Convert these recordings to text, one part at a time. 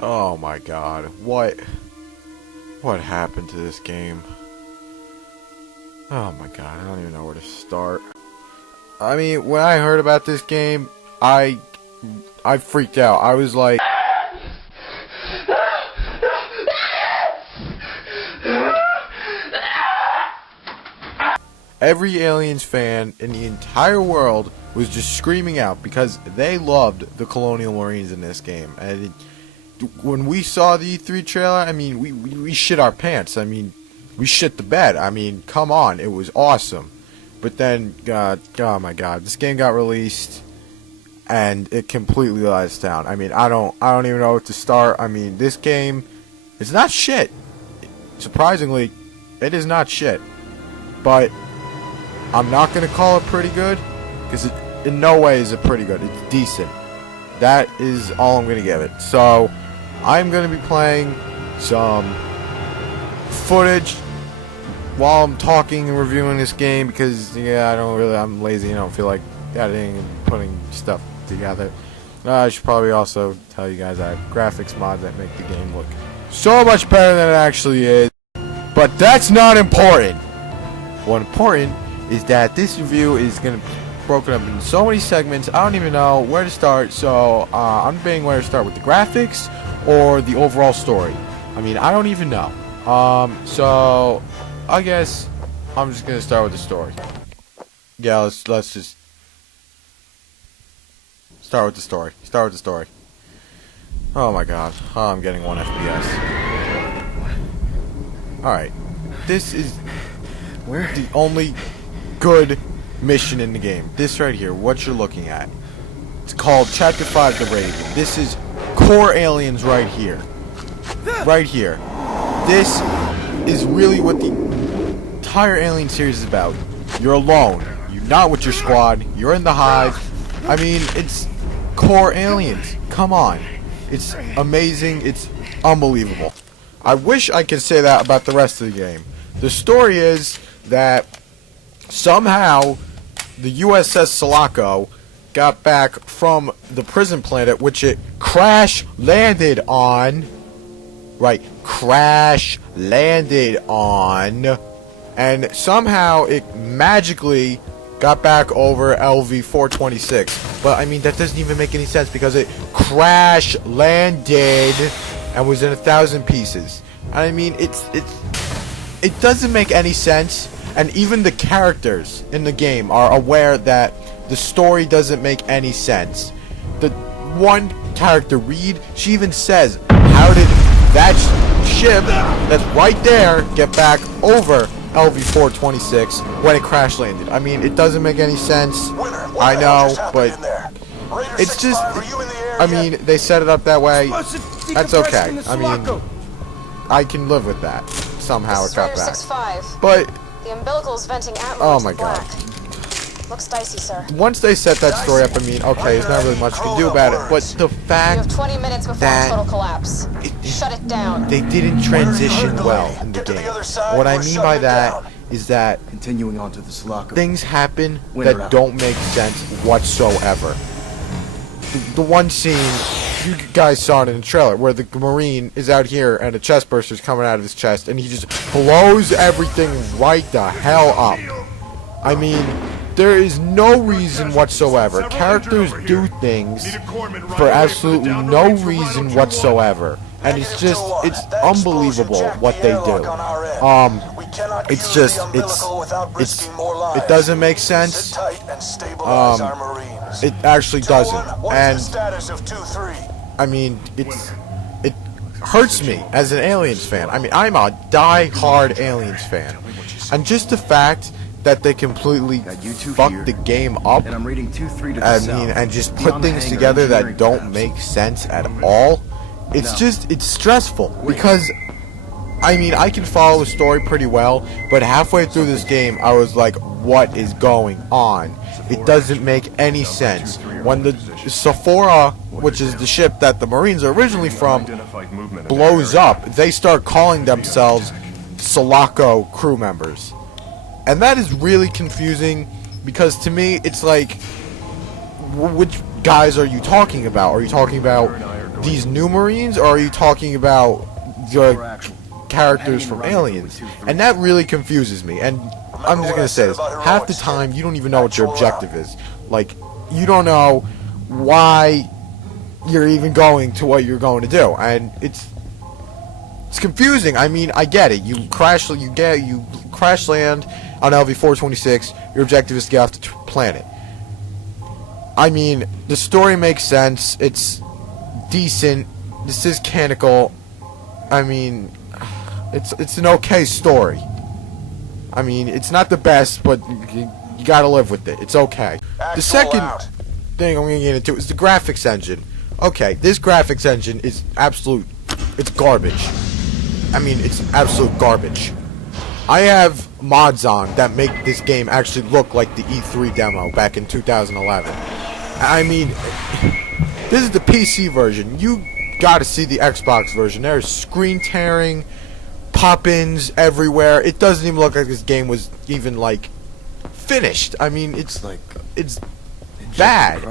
Oh my god, what happened to this game? Oh my god, I don't even know where to start. I mean, when I heard about this game, I freaked out. I was like, every Aliens fan in the entire world was just screaming out because they loved the Colonial Marines in this game. And when we saw the E3 trailer, I mean, we shit our pants. I mean, we shit the bed. I mean, come on, it was awesome. But then, oh my god, this game got released, and it completely let us down. I mean, I don't even know where to start. I mean, this game is not shit. Surprisingly, it is not shit. But I'm not gonna call it pretty good, because it in no way is it pretty good. It's decent. That is all I'm gonna give it. So, I'm gonna be playing some footage while I'm talking and reviewing this game, because I'm lazy and I don't feel like editing and putting stuff together. I should probably also tell you guys I have graphics mods that make the game look so much better than it actually is. But that's not important. What's important is that this review is going to be broken up in so many segments, I don't even know where to start. So I'm debating where to start, with the graphics or the overall story. I mean, I don't even know. So I guess I'm just gonna start with the story. Yeah, let's just start with the story. Oh my god, I'm getting 1 FPS. Alright, this is the only good mission in the game. This right here, what you're looking at. It's called Chapter 5, The Raid. This is core aliens right here. Right here. This is really what the entire Alien series is about. You're alone. You're not with your squad. You're in the hive. I mean, it's core aliens. Come on. It's amazing. It's unbelievable. I wish I could say that about the rest of the game. The story is that somehow the USS Sulaco got back from the prison planet, which it crash landed on. Right, crash landed on, and somehow it magically got back over LV-426. But I mean, that doesn't even make any sense, because it crash landed and was in 1,000 pieces. I mean, it doesn't make any sense, and even the characters in the game are aware that the story doesn't make any sense. The one character, Reed, she even says, how did that ship that's right there get back over LV-426 when it crash landed? I mean, it doesn't make any sense. I know, but it's just, I mean, they set it up that way. That's okay. I mean, I can live with that. Somehow it got back. But the umbilical's venting outward. Oh my god. Looks dicey, sir. Once they set that story up, I mean, okay, there's not really much you can do about it, but the fact you have 20 minutes before that total collapse. Shut it down. They didn't transition well in the game. What I mean by that is that continuing on to the Sulaco, things happen that don't make sense whatsoever. The one scene, you guys saw it in the trailer, where the Marine is out here and a chest burster's coming out of his chest, and he just blows everything right the hell up. I mean, there is no reason whatsoever. Characters do things for absolutely no reason whatsoever. And it's just, it's unbelievable what they do. It's just, it doesn't make sense. It actually doesn't. And, I mean, it hurts me as an Aliens fan. I mean, I'm a die-hard Aliens fan. And just the fact that they completely fucked the game up, and I'm reading 2-3 to the I south. mean, and just put things together that don't make sense at all. It's just, it's stressful, because, I mean, I can follow the story pretty well, but halfway through this game, I was like, what is going on? It doesn't make any sense. When the Sephora, which is the ship that the Marines are originally from, blows up, they start calling themselves Sulaco crew members. And that is really confusing, because to me, it's like, which guys are you talking about? Are you talking about these new Marines, or are you talking about the characters from Aliens? And that really confuses me. And I'm just gonna say this: half the time, you don't even know what your objective is. Like, you don't know why you're even going to what you're going to do, and it's confusing. I mean, I get it. You crash land on LV-426. Your objective is to get off the planet. I mean, the story makes sense. It's decent. This is canonical. I mean, it's an okay story. I mean, it's not the best, but you gotta live with it. It's okay. The second thing I'm gonna get into is the graphics engine. Okay, this graphics engine is it's garbage. I mean, it's absolute garbage. I have mods on that make this game actually look like the E3 demo back in 2011. I mean, this is the PC version. You gotta see the Xbox version. There's screen tearing, pop-ins everywhere. It doesn't even look like this game was even, like, finished. I mean, it's bad.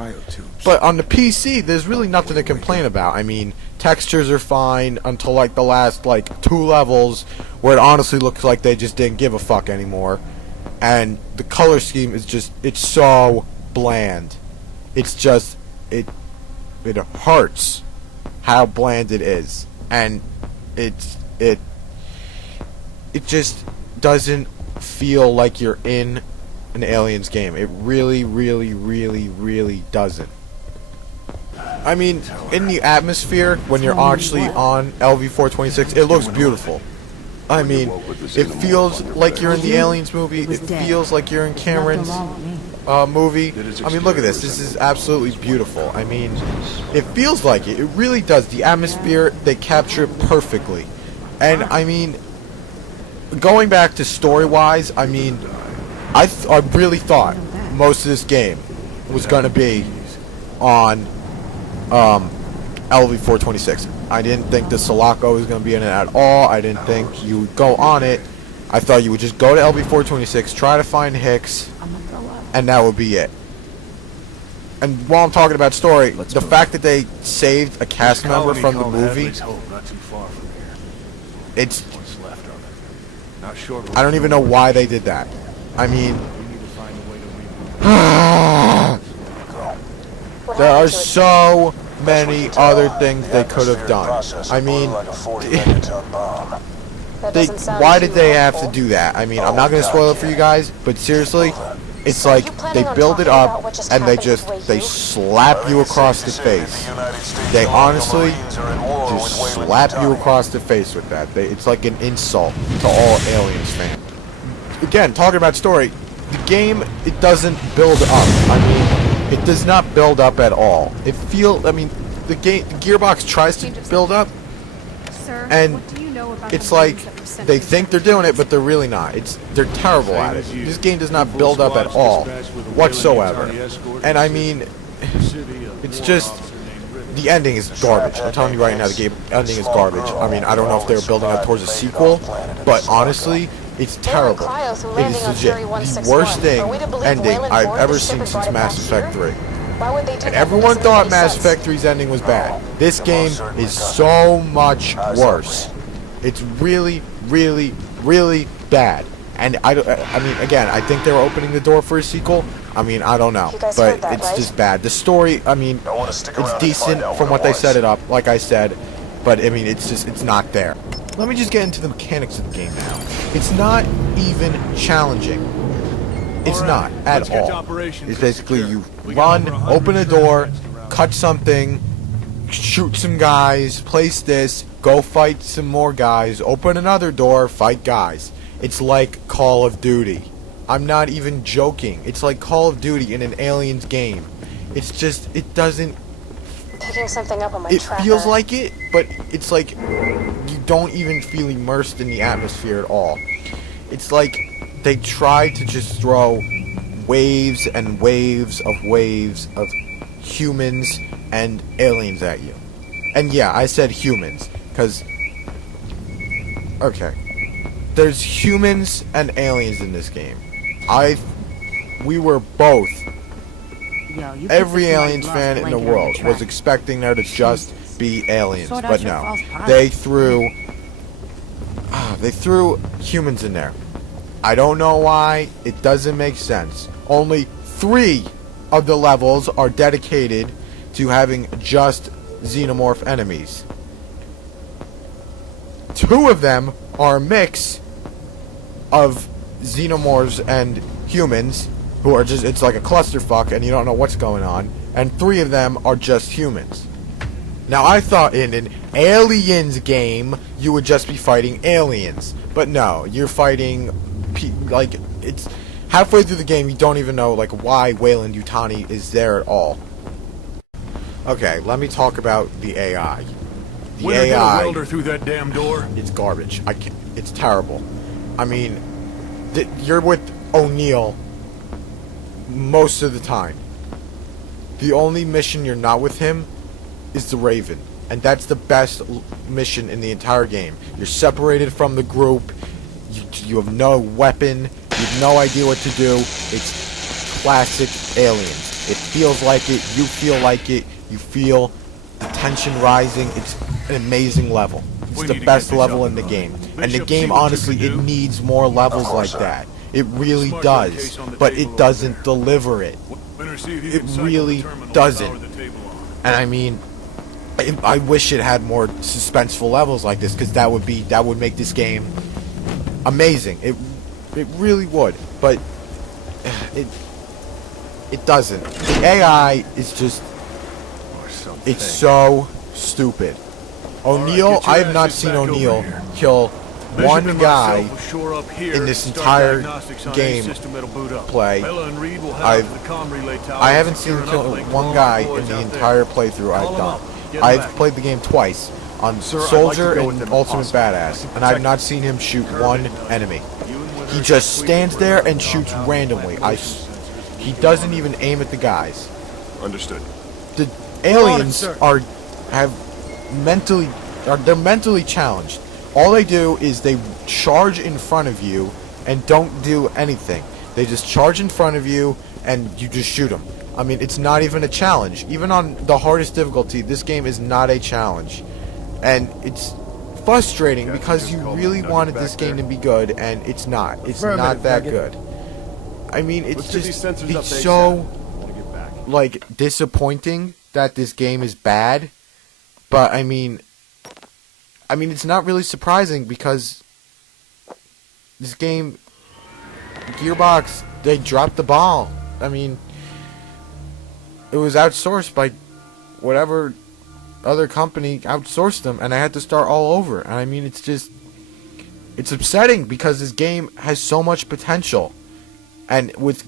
But on the PC, there's really nothing to complain about. I mean, textures are fine until, like, the last, like, 2 levels, where it honestly looks like they just didn't give a fuck anymore. And the color scheme is just, it's so bland. It's just, it hurts how bland it is. And it just doesn't feel like you're in an Aliens game. It really, really, really, really doesn't. I mean, in the atmosphere, when you're actually on LV-426, it looks beautiful. I mean, it feels like you're in the Aliens movie. It feels like you're in Cameron's movie. I mean, look at this. This is absolutely beautiful. I mean, it feels like it. It really does. The atmosphere, they capture it perfectly. And, I mean, going back to story-wise, I mean, I really thought most of this game was going to be on LV-426. I didn't think the Sulaco was going to be in it at all. I didn't think you would go on it. I thought you would just go to LV-426, try to find Hicks, and that would be it. And while I'm talking about story, the fact that they saved a cast member from the movie, it's... I don't even know why they did that. I mean... there are so many other things they could have done. I mean, why did they have to do that? I mean, I'm not going to spoil it for you guys, but seriously, it's like they build it up and they slap you across the face. They honestly just slap you across the face with that. It's like an insult to all Aliens fans. Again, talking about story, the game, it doesn't build up. I mean, it does not build up at all. I mean, the Gearbox tries to build up, and it's like they think they're doing it, but they're really not. They're terrible at it. This game does not build up at all, whatsoever. And I mean, it's just, the ending is garbage. I'm telling you right now, the game ending is garbage. I mean, I don't know if they were building up towards a sequel, but honestly, it's terrible. It is legit the worst ending I've ever seen since Mass Effect 3. And everyone thought Mass Effect 3's ending was bad. This game is so much worse. It's really, really, really bad. And I mean, again, I think they were opening the door for a sequel. I mean, I don't know, but it's just bad. The story, I mean, it's decent from what they set it up, like I said, but I mean, it's not there. Let me just get into the mechanics of the game now. It's not even challenging. It's not at all. It's basically you run, open a door, cut something, shoot some guys, place this, go fight some more guys, open another door, fight guys. It's like Call of Duty. I'm not even joking. It's like Call of Duty in an Aliens game. It's just, it doesn't... Picking something up on my It tracker. feels like it, but it's like you don't even feel immersed in the atmosphere at all. It's like they try to just throw waves and waves of humans and aliens at you. And yeah, I said humans, because... okay. There's humans and aliens in this game. We were both. Every Aliens fan in the world was expecting there to just be aliens, Sort out but your no. false positive. They threw humans in there. I don't know why. It doesn't make sense. Only 3 of the levels are dedicated to having just xenomorph enemies. 2 of them are a mix of xenomorphs and humans who are just, it's like a clusterfuck and you don't know what's going on, and 3 of them are just humans. Now I thought in an aliens game you would just be fighting aliens, but no, you're fighting like, it's halfway through the game you don't even know like why Wayland Yutani is there at all. Okay, let me talk about the AI. The When are they gonna AI, weld her through that damn door? it's garbage. I can't, it's terrible. I mean, you're with O'Neill most of the time. The only mission you're not with him is the Raven, and that's the best mission in the entire game. You're separated from the group. You have no weapon. You have no idea what to do. It's classic aliens. It feels like it. You feel like it. You feel the tension rising. It's an amazing level. It's We the need to best get this level up in the and game. running. And the Bishop, game, see what you honestly, can it do. needs more levels like that. It really Smart gun does. case on the But table it over doesn't there. deliver it. Winner, see if you It can cycle really the terminal and doesn't. power the table on. And I mean, I wish it had more suspenseful levels like this, because that would make this game amazing. It really would, but it doesn't. The AI is just, it's so stupid. O'Neill, get your I have not asses seen back over O'Neill here. kill Bishop one and guy myself will shore up here in this and start entire diagnostics on game any system that'll boot up. play. Bella and Reed will head I've- out to the comm relay tower I and haven't seen secure him an kill uplink one with guy all the in boys the out there. entire playthrough Call I've 'em done. up. Get 'em I've back. played the game twice, on Sir, I'd like Soldier to go with and them if Ultimate possible. Badass, and I've not seen him shoot one enemy. You and Winter He just sweep stands the there perimeter and shoots compound, randomly. plant motion sensors. He doesn't even aim at the guys. Understood. The aliens sir. they're mentally challenged. All they do is they charge in front of you and don't do anything. They just charge in front of you and you just shoot them. I mean, it's not even a challenge. Even on the hardest difficulty, this game is not a challenge. And it's frustrating Captain because just you called really Nugget wanted back this game there. to be good, and it's not. It's Affirmative, not that Nugget. good. I mean, it's Let's get these just, sensors up it's ASAP. so, I want to get back. like, disappointing that this game is bad. But I mean, it's not really surprising because this game, Gearbox, they dropped the ball. I mean, it was outsourced by whatever other company outsourced them, and I had to start all over. And I mean, it's upsetting because this game has so much potential, and with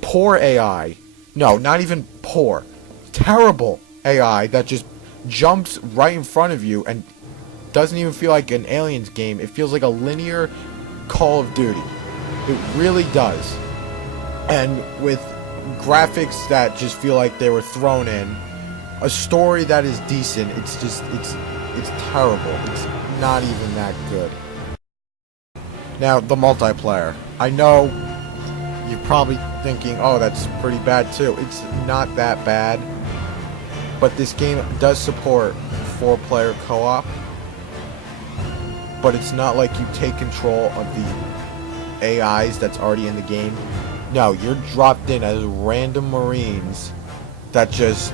poor AI, no, not even poor, terrible AI that just jumps right in front of you and doesn't even feel like an Aliens game. It feels like a linear Call of Duty. It really does. And with graphics that just feel like they were thrown in, a story that is decent, it's terrible. It's not even that good. Now, the multiplayer. I know you're probably thinking, oh, that's pretty bad too. It's not that bad. But this game does support 4-player co-op. But it's not like you take control of the AIs that's already in the game. No, you're dropped in as random Marines that just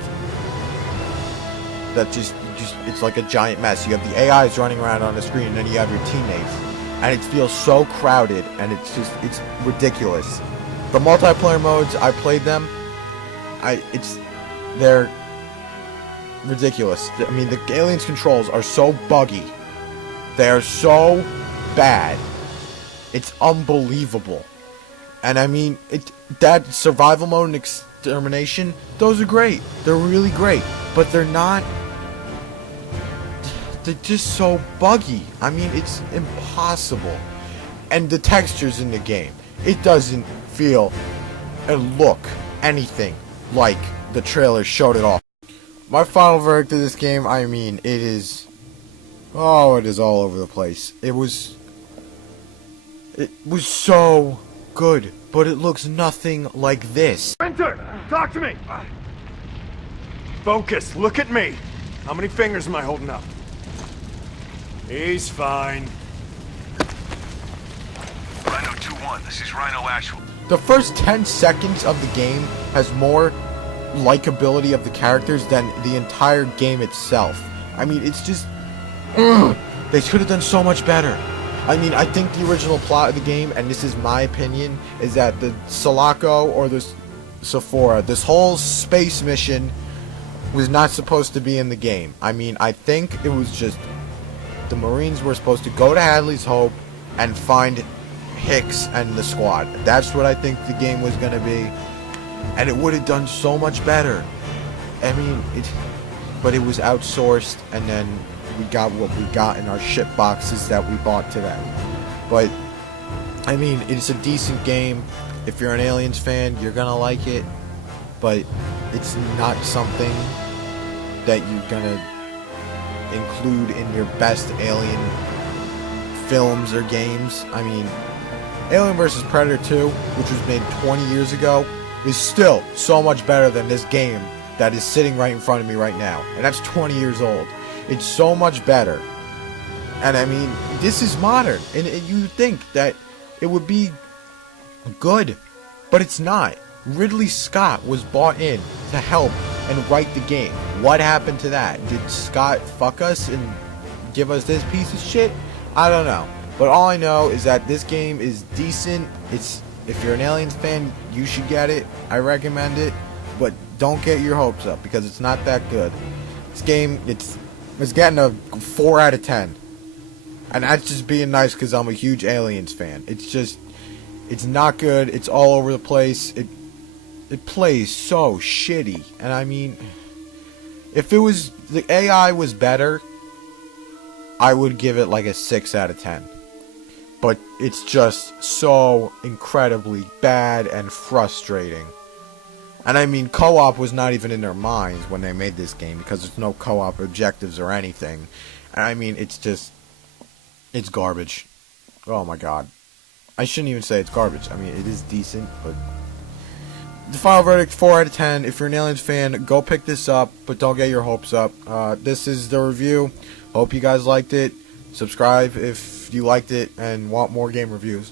it's like a giant mess. You have the AIs running around on the screen, and then you have your teammates. And it feels so crowded, and it's ridiculous. The multiplayer modes, I played them. They're ridiculous. I mean, the aliens controls are so buggy. They are so bad. It's unbelievable. And I mean, that survival mode and extermination, those are great. They're really great. But they're just so buggy. I mean, it's impossible. And the textures in the game, it doesn't feel and look anything like the trailer showed it off. My final verdict of this game, I mean, it is all over the place. It was so good, but it looks nothing like this. Winter, talk to me. Focus. Look at me. How many fingers am I holding up? He's fine. Rhino 2-1, this is Rhino Actual. The first 10 seconds of the game has more likability of the characters than the entire game itself. I mean, it's just... they could have done so much better. I mean, I think the original plot of the game, and this is my opinion, is that the Sulaco or the Sephora, this whole space mission was not supposed to be in the game. I mean, I think it was just the Marines were supposed to go to Hadley's Hope and find Hicks and the squad. That's what I think the game was going to be, and it would have done so much better. I mean, but it was outsourced, and then we got what we got in our shit boxes that we bought to them. But I mean, it's a decent game. If you're an Aliens fan, you're gonna like it, but it's not something that you're gonna include in your best Alien films or games. I mean, Alien vs. Predator 2, which was made 20 years ago, is still so much better than this game that is sitting right in front of me right now. And that's 20 years old. It's so much better. And I mean, this is modern. And you'd think that it would be good, but it's not. Ridley Scott was brought in to help and write the game. What happened to that? Did Scott fuck us and give us this piece of shit? I don't know. But all I know is that this game is decent. If you're an Aliens fan, you should get it. I recommend it. But don't get your hopes up, because it's not that good. This game, it's getting a 4 out of 10. And that's just being nice because I'm a huge Aliens fan. It's not good. It's all over the place. It plays so shitty. And I mean, if the AI was better, I would give it like a 6 out of 10. But it's just so incredibly bad and frustrating. And I mean, co-op was not even in their minds when they made this game, because there's no co-op objectives or anything. And I mean, it's garbage. Oh my god. I shouldn't even say it's garbage. I mean, it is decent, but... The final verdict, 4 out of 10. If you're an Aliens fan, go pick this up, but don't get your hopes up. This is the review. Hope you guys liked it. Subscribe if you liked it and want more game reviews.